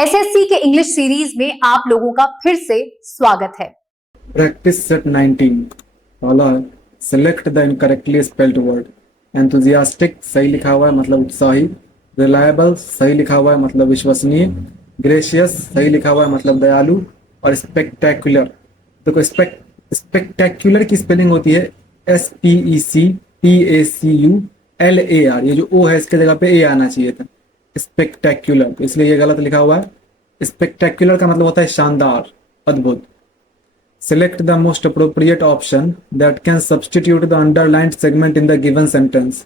SSC के English series में आप लोगों का फिर से स्वागत है। प्रैक्टिस सेट 19 पहला है select the incorrectly spelled word. Enthusiastic सही लिखा हुआ है मतलब उत्साही, रिलायबल सही लिखा हुआ है मतलब विश्वसनीय, ग्रेशियस सही लिखा हुआ है मतलब दयालु, और स्पेक्टेकुलर। देखो स्पेक्टेकुलर की स्पेलिंग होती है SPECTACULAR। ये जो ओ है इसके जगह पे ए आना चाहिए था, स्पेक्टेकुलर, तो इसलिए ये गलत लिखा हुआ है। स्पेक्टेकुलर का मतलब होता है शानदार, अद्भुत। Select the most appropriate option that can substitute the underlined segment in the given sentence.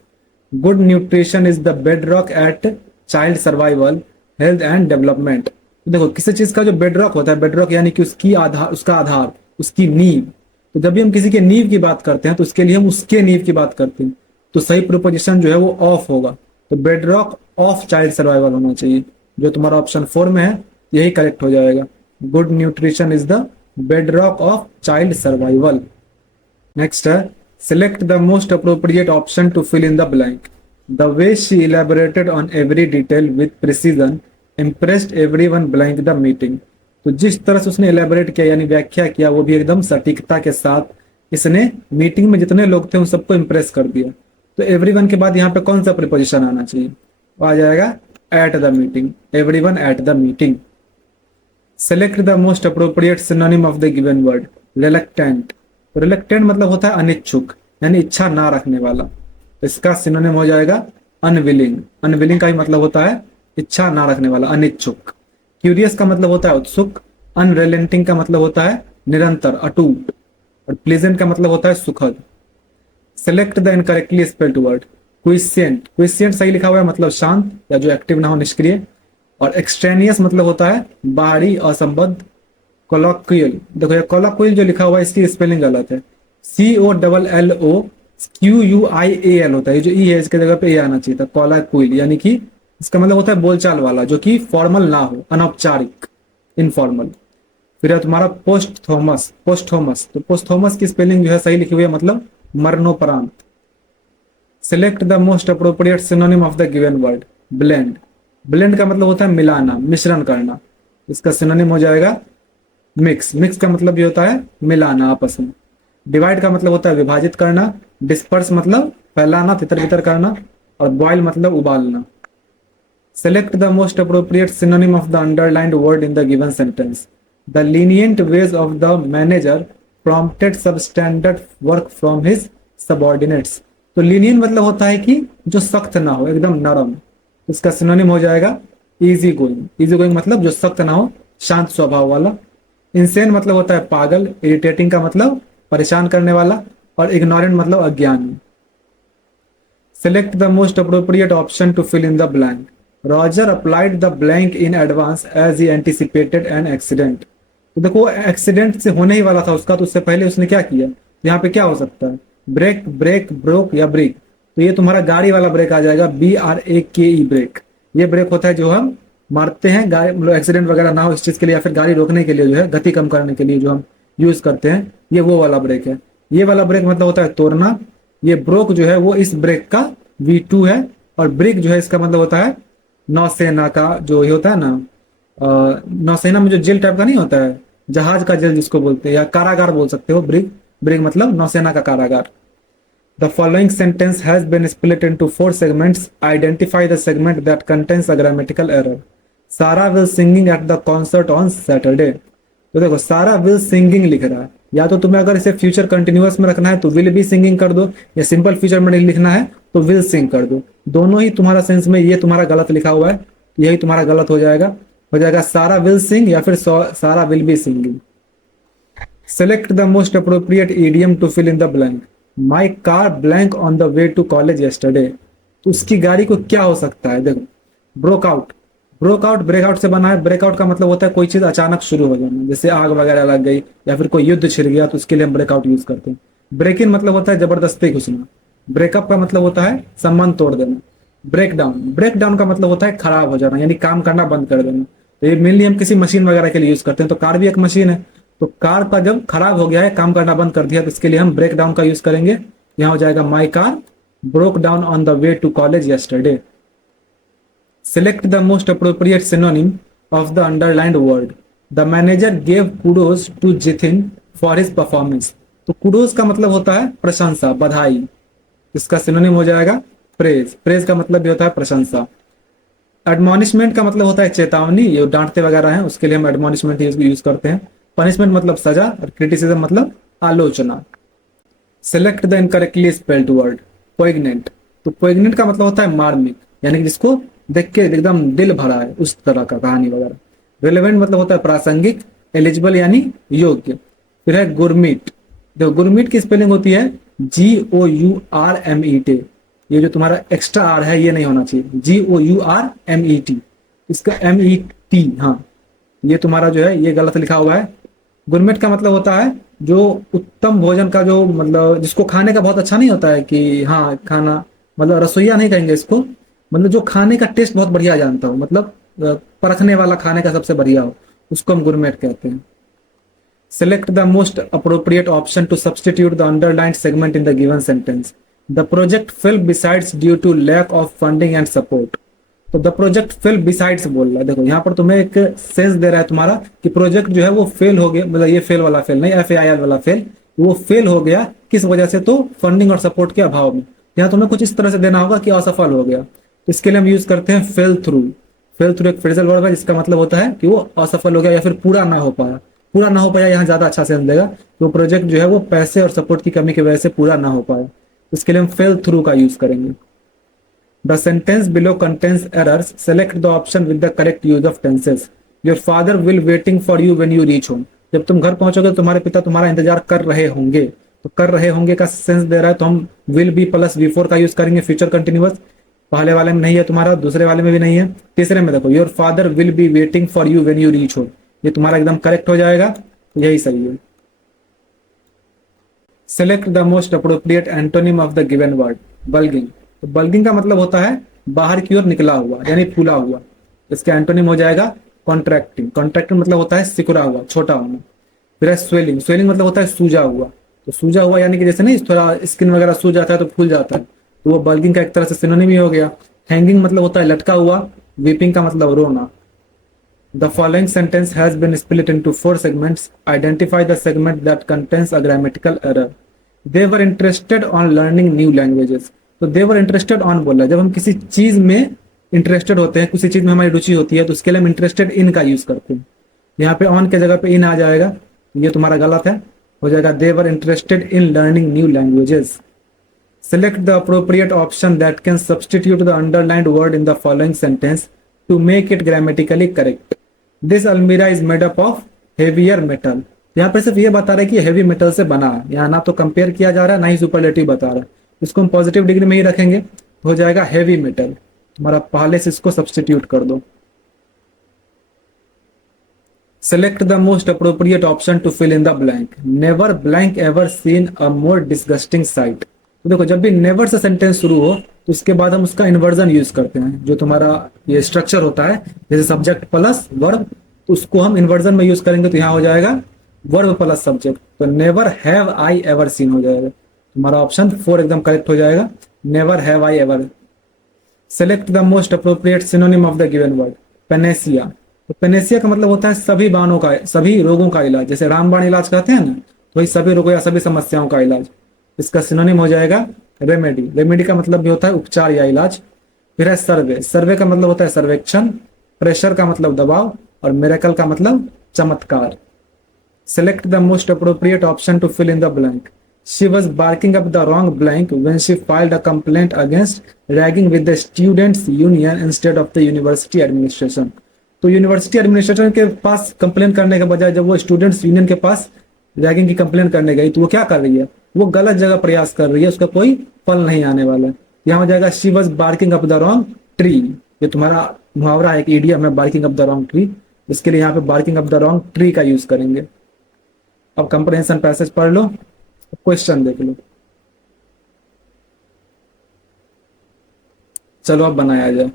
Good nutrition is the bedrock at child survival, health and development. देखो किसी चीज का जो बेडरॉक होता है, बेडरॉक यानी कि उसका आधार, उसकी नींव। तो जब भी हम किसी के नींव की बात करते हैं तो उसके लिए हम उसके नींव की बात करते हैं, तो सही प्रोपोजिशन जो है वो ऑफ होगा। तो बेडरॉक ऑफ चाइल्ड सर्वाइवल होना चाहिए, जो तुम्हारा ऑप्शन 4 में है यही करेक्ट हो जाएगा। Good nutrition is the bedrock of child survival. Next है select the most appropriate option to fill in the blank. The way she elaborated on every detail with precision impressed everyone blank the meeting. तो जिस तरह से उसने elaborate किया यानी व्याख्या किया वो भी एकदम सटीकता के साथ, इसने मीटिंग में जितने लोग थे उन सबको इम्प्रेस कर दिया। तो एवरीवन के बाद यहाँ पे कौन सा प्रीपोजिशन आना चाहिए? वो आ जाएगा at the meeting, everyone at the meeting. Select the most appropriate synonym of the given word. Reluctant. Reluctant मतलब होता है अनिच्छुक, यानी इच्छा ना रखने वाला। तो इसका सिनोनिम हो जाएगा अनविलिंग। अनविलिंग का ही मतलब होता है इच्छा ना रखने वाला, अनिच्छुक। क्यूरियस का मतलब होता है उत्सुक। अनरिलेंटिंग का मतलब होता है निरंतर, अटूट। और प्लीजेंट का मतलब होता है सुखद। Select the incorrectly spelled word. Quiescent. Quiescent सही लिखा हुआ है मतलब शांत या जो एक्टिव ना हो, निष्क्रिय। और एक्सट्रेनियस मतलब होता है बाहरी, असंबद्ध। कोलॉक्वियल, देखो ये कोलॉक्वियल जो लिखा हुआ है इसकी स्पेलिंग गलत है, COLLOQUIAL होता है। ये जो ई है इसके जगह पे ए आना चाहिए था, कोलॉक्वियल, यानी कि इसका मतलब होता है बोलचाल वाला, जो कि फॉर्मल ना हो, अनौपचारिक, इनफॉर्मल। फिर है तुम्हारा पोस्टथोमस। पोस्टथोमस, तो पोस्टथोमस की स्पेलिंग जो है सही लिखी हुई है मतलब मरणोपरांत। Select the most appropriate synonym of the given word. Blend. Blend का मतलब होता है मिलाना, मिश्रण करना। इसका सिनोनिम हो जाएगा मिक्स। मिक्स का मतलब ये होता है मिलाना आपस में। डिवाइड का मतलब होता है विभाजित करना। डिस्पर्स मतलब फैलाना, तितर बितर करना। और बॉयल मतलब उबालना। Select the most appropriate synonym of the underlined word in the given sentence. The lenient ways of the manager prompted substandard work from his subordinates. तो लीनियंट मतलब होता है कि जो सख्त ना हो, एकदम नरम। इसका सिनोनिम हो जाएगा इजी गोइंग। इजी गोइंग मतलब जो सख्त ना हो, शांत स्वभाव वाला। इंसेन मतलब होता है पागल। इरिटेटिंग का मतलब परेशान करने वाला। और इग्नोरेंट मतलब अज्ञानी। Select the most appropriate option to fill in the blank. Roger applied the blank in advance as he anticipated an accident. तो देखो एक्सीडेंट से होने ही वाला था उसका, तो उससे पहले उसने क्या किया? यहाँ पे क्या हो सकता है? ब्रेक, ब्रेक, ब्रोक या ब्रेक। तो ये तुम्हारा गाड़ी वाला ब्रेक आ जाएगा, BRAKE ब्रेक। ये ब्रेक होता है जो हम मारते हैं गाड़ी, मतलब एक्सीडेंट वगैरह ना हो इस चीज के लिए, या फिर गाड़ी रोकने के लिए जो है, गति कम करने के लिए जो हम यूज करते हैं, ये वो वाला ब्रेक है। ये वाला ब्रेक मतलब होता है तोड़ना। ये ब्रोक जो है वो इस ब्रेक का V2 है। और ब्रेक जो है इसका मतलब होता है नौसेना का, जो ये होता है ना, नौसेना में जो जेल टाइप का नहीं होता है, जहाज का जेल जिसको बोलते हैं, या कारागार बोल सकते हो। ब्रेक, ब्रेक मतलब नौसेना का कारागार। The following sentence has been split into 4 segments. Identify the segment that contains a grammatical error. Sarah will singing at the concert on Saturday. तो देखो सारा विल सिंगिंग लिख रहा है, या तो तुम्हें अगर इसे फ्यूचर कंटिन्यूअस में रखना है तो विल बी सिंगिंग कर दो, या सिंपल फ्यूचर में लिखना है तो विल सिंग कर दो। दोनों ही तुम्हारा सेंस में ये तुम्हारा गलत लिखा हुआ है, यही तुम्हारा गलत हो जाएगा। सारा विल सिंग या फिर Sara will be singing. Select the most appropriate idiom to fill in the blank. My car blank on the way to college yesterday। तो उसकी गाड़ी को क्या हो सकता है? देखो broke out. Broke out breakout से बना है। ब्रेकआउट का मतलब होता है कोई चीज अचानक शुरू हो जाना, जैसे आग वगैरह लग गई या फिर कोई युद्ध छिड़ गया, तो उसके लिए हम ब्रेकआउट यूज करते हैं। ब्रेक इन मतलब होता है जबरदस्ती घुसना। ब्रेकअप का मतलब होता है संबंध तोड़ देना। ब्रेक डाउन, ब्रेक डाउन का मतलब होता है खराब हो जाना, यानी काम करना बंद कर देना। तो ये मेनली हम किसी मशीन वगैरह के लिए यूज करते हैं। तो कार भी एक मशीन है, तो कार का जब खराब हो गया है, काम करना बंद कर दिया, तो इसके लिए हम ब्रेक डाउन का यूज करेंगे। यहाँ हो जाएगा my car broke down on the way to college yesterday। Select the most appropriate synonym of the underlined word. The manager gave kudos to Jithin for his performance. तो kudos का मतलब होता है प्रशंसा, बधाई। इसका सिनोनिम हो जाएगा प्रेज। प्रेज का मतलब भी होता है प्रशंसा। एडमॉनिशमेंट का मतलब होता है चेतावनी, ये डांटते वगैरह हैं उसके लिए हम एडमॉनिशमेंट यूज करते हैं। पनिशमेंट मतलब सजा, और क्रिटिसिज्म मतलब आलोचना। Select the incorrectly spelled word. पोइग्नेंट, तो पोइग्नेंट का मतलब होता है मार्मिक, यानी कि जिसको देख के एकदम दिल भरा है, उस तरह का कहानी वगैरह। रिलेवेंट मतलब होता है प्रासंगिक। एलिजिबल यानी योग्य। फिर है गुरमीट। देखो गुरमीट की स्पेलिंग होती है GOURMET। ये जो तुम्हारा एक्स्ट्रा आर है ये नहीं होना चाहिए, GOURMET। इसका MET, हाँ ये तुम्हारा जो है ये गलत लिखा हुआ है। गुरमेट का मतलब होता है जो उत्तम भोजन का, जो मतलब जिसको खाने का बहुत अच्छा नहीं होता है कि हाँ खाना, मतलब रसोईया नहीं कहेंगे इसको, मतलब जो खाने का टेस्ट बहुत बढ़िया जानता हो, मतलब परखने वाला खाने का सबसे बढ़िया हो, उसको हम गुरमेट कहते हैं। Select the most appropriate option to substitute the underlined segment in the given sentence. The project failed besides due to lack of funding and support. तो द प्रोजेक्ट फेल बिसाइड्स बोल रहा है। देखो यहाँ पर तुम्हें एक सेंस दे रहा है तुम्हारा कि प्रोजेक्ट जो है वो फेल हो गया, मतलब ये फेल वाला फेल नहीं, FAIL वाला फेल, वो फेल हो गया किस वजह से, तो फंडिंग और सपोर्ट के अभाव में। यहाँ तुम्हें कुछ इस तरह से देना होगा कि असफल हो गया, तो इसके लिए हम यूज करते हैं फेल थ्रू। फेल थ्रू एक फ्रेजल वर्ब है जिसका मतलब होता है कि वो असफल हो गया या फिर पूरा ना हो पाया। पूरा ना हो पाया यहाँ ज्यादा अच्छा सेंस देगा, तो प्रोजेक्ट जो है वो पैसे और सपोर्ट की कमी की वजह से पूरा ना हो पाया, इसके लिए हम फेल थ्रू का यूज करेंगे। The sentence below contains errors. Select the option with the correct use of tenses. Your father will waiting for you when you reach home. जब तुम घर पहुंचोगे तो तुम्हारे पिता तुम्हारा इंतजार कर रहे होंगे। तो कर रहे होंगे का सेंस दे रहा है, तो हम will be प्लस V4 का यूज करेंगे फ्यूचर कंटिन्यूअस। पहले वाले में नहीं है तुम्हारा, दूसरे वाले में भी नहीं है, तीसरे में देखो your father will be waiting for you when you reach home, ये तुम्हारा एकदम करेक्ट हो जाएगा, यही सही है। Select the most appropriate antonym of the given word. Bulging, तो बल्गिंग का मतलब होता है बाहर की ओर निकला हुआ यानी फूला हुआ। इसका एंटोनिम हो जाएगा कॉन्ट्रैक्टिंग। कॉन्ट्रैक्टिंग मतलब होता है सिकुड़ा हुआ, छोटा होना। फिर है स्वेलिंग। स्वेलिंग मतलब होता है सूजा हुआ। तो सूजा हुआ यानी कि जैसे नहीं थोड़ा स्किन वगैरह सूज जाता है तो फूल जाता है, तो वो बल्गिंग का एक तरह से सिनोनिम ही हो गया। हैंगिंग मतलब होता है लटका हुआ। वीपिंग का मतलब रोना। The following sentence has been split into 4 segments. Identify the segment that contains a grammatical error. They were interested on learning new languages. तो दे वर इंटरेस्टेड ऑन बोला, जब हम किसी चीज में इंटरेस्टेड होते हैं, किसी चीज में हमारी रुचि होती है, तो उसके लिए हम इंटरेस्टेड इन का यूज करते हैं। यहाँ पे ऑन के जगह पे इन आ जाएगा, ये तुम्हारा गलत है, हो जाएगा they were interested in learning new languages. Select the appropriate option that can substitute the underlined word in the following sentence to make it grammatically correct. This almirah is made up of heavier metal. यहाँ पर सिर्फ ये बता रहा है कि heavy metal से बना है, यहाँ ना तो कंपेयर किया जा रहा है ना ही सुपरलेटिव बता रहा है। इसको हम पॉजिटिव डिग्री में ही रखेंगे, तो हो जाएगा हेवी मेटल। तुम्हारा पहले से इसको सब्सटीट्यूट कर दो। Select the most appropriate option to fill in the blank. Never blank ever seen a more disgusting sight. तो देखो जब भी नेवर से सेंटेंस शुरू हो तो उसके बाद हम उसका इन्वर्जन यूज करते हैं। जो तुम्हारा ये स्ट्रक्चर होता है जैसे सब्जेक्ट प्लस वर्ब, तो उसको हम इन्वर्जन में यूज करेंगे, तो यहाँ हो जाएगा वर्ब प्लस सब्जेक्ट। तो never have I ever seen हो जाएगा। तुम्हारा ऑप्शन 4 एकदम करेक्ट हो जाएगा, never have I ever. Select the most appropriate synonym of the given word. Panacea. तो पेनेसिया का मतलब होता है सभी बानों का, सभी रोगों का इलाज। जैसे रामबाण इलाज कहते हैं ना, तो वही सभी रोगों या सभी समस्याओं का इलाज। इसका सिनोनिम हो जाएगा रेमेडी। रेमेडी का मतलब भी होता है उपचार या इलाज। फिर है सर्वे। सर्वे का मतलब होता है सर्वेक्षण। प्रेशर का मतलब दबाव, और मिरेकल का मतलब चमत्कार। Select the most appropriate option to fill in the blank. She was barking up the wrong blank when she filed a complaint against ragging with the students union instead of the university administration. तो university administration के पास complain करने के बजाय जब वो students union के पास ragging की कंप्लेन करने गई, तो वो क्या कर रही है, वो गलत जगह प्रयास कर रही है, उसका कोई फल नहीं आने वाला है। यहाँ हो जाएगा she was barking up the wrong tree. ये तुम्हारा मुहावरा है, एक इडियम है, barking up the wrong tree. इसके लिए यहाँ पे barking up the wrong tree का यूज करेंगे। अब कंप्रहेंशन पैसेज पढ़ लो, क्वेश्चन देख लो। चलो अब बनाया जाए।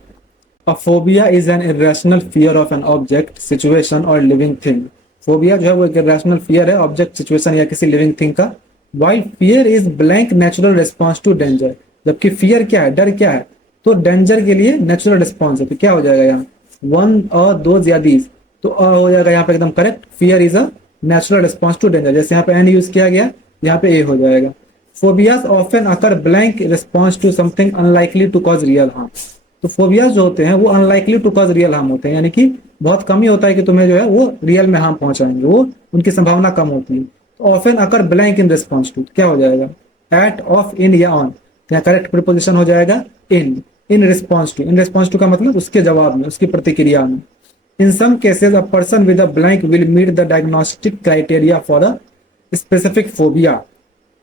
अ phobia is an irrational fear of an object, situation और लिविंग थिंग। फोबिया जो है वो एक इरेशनल फियर है ऑब्जेक्ट, सिचुएशन या किसी लिविंग थिंग का। While fear is blank natural response to danger, जबकि फियर क्या है, डर क्या है, तो डेंजर के लिए नेचुरल रिस्पॉन्स है। तो क्या हो जाएगा यहाँ, वन अ दोज या दीज, तो अ हो जाएगा यहाँ पे एकदम correct. Fear is a natural response to danger, जैसे यहाँ पे एन यूज किया गया, यहाँ पे ए हो जाएगा। Phobias often occur blank response to something unlikely to cause real harm, तो फोबियाज जो होते हैं वो unlikely to cause real harm होते हैं, यानी कि बहुत कम ही होता है कि तुम्हें जो है वो रियल में हार्म पहुंचाएंगे, वो उनकी संभावना कम होती है। तो often occur blank in response to क्या हो जाएगा, एट, ऑफ, इन या ऑन, यहाँ करेक्ट प्रीपोजिशन हो जाएगा in. In response to, in response to का मतलब उसके जवाब में, उसकी प्रतिक्रिया में। In some cases a person with a blank will meet the diagnostic criteria for a specific phobia,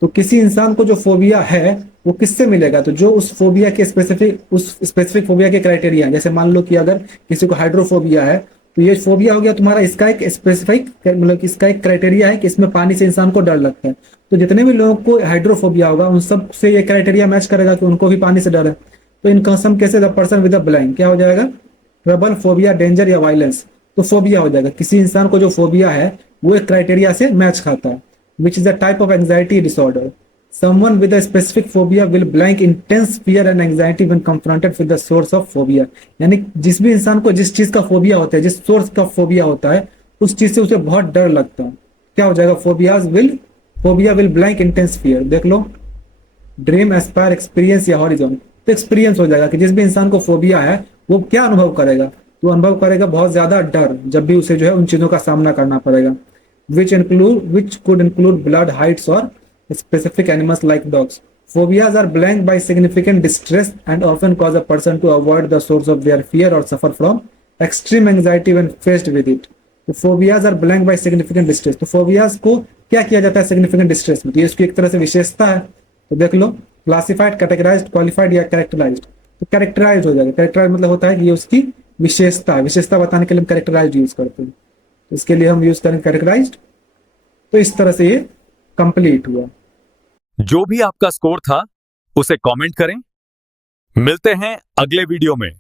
तो किसी इंसान को जो फोबिया है वो किससे मिलेगा, तो जो उस फोबिया के स्पेसिफिक फोबिया के क्राइटेरिया, जैसे मान लो कि अगर किसी को हाइड्रोफोबिया है, तो ये फोबिया हो गया तुम्हारा, इसका एक स्पेसिफिक मतलब इसका एक क्राइटेरिया है कि इसमें पानी से इंसान को डर लगता है। तो जितने भी लोगों को हाइड्रोफोबिया होगा उन सब से ये क्राइटेरिया मैच करेगा कि उनको भी पानी से डर है। तो in some cases the person with a blank क्या हो जाएगा, ट्रबल, फोबिया, डेंजर या वायलेंस, तो फोबिया हो जाएगा। किसी इंसान को जो फोबिया है वो एक क्राइटेरिया से मैच खाता है, which is a type of anxiety disorder. Someone with a specific phobia will blank intense fear and anxiety when confronted with the source of phobia. यानी जिस भी इंसान को जिस चीज का फोबिया होता है, जिस सोर्स का फोबिया होता है, उस चीज से उसे बहुत डर लगता है, क्या हो जाएगा, phobia will blank intense fear. देख लो, ड्रीम, एस्पायर, एक्सपीरियंस या हॉरिजॉन, तो एक्सपीरियंस हो जाएगा कि जिस भी इंसान को फोबिया है वो क्या अनुभव करेगा, तो अनुभव करेगा बहुत ज्यादा डर जब भी उसे जो है उन चीजों का सामना करना पड़ेगा। which could include blood, heights or specific animals like dogs. Phobias are blank by significant distress and often cause a person to avoid the source of their fear or suffer from extreme anxiety when faced with it. तो phobias are blank by significant distress, तो phobias को क्या किया जाता है significant distress में, तो ये इसकी एक तरह से विशेषता है। तो देख लो, क्लासिफाइड, कैटेगराइज्ड, क्वालिफाइड या कैरेक्टराइज्ड, तो कैरेक्टराइज हो जाएगा। कैरेक्टराइज मतलब होता है कि ये उसकी विशेषता है, विशेषता बताने के लिए हम कैरेक्टराइज यूज करते हैं, तो इसके लिए हम यूज करेंगे कैटेगराइज्ड। तो इस तरह से ये कंप्लीट हुआ। जो भी आपका स्कोर था उसे कमेंट करें। मिलते हैं अगले वीडियो में।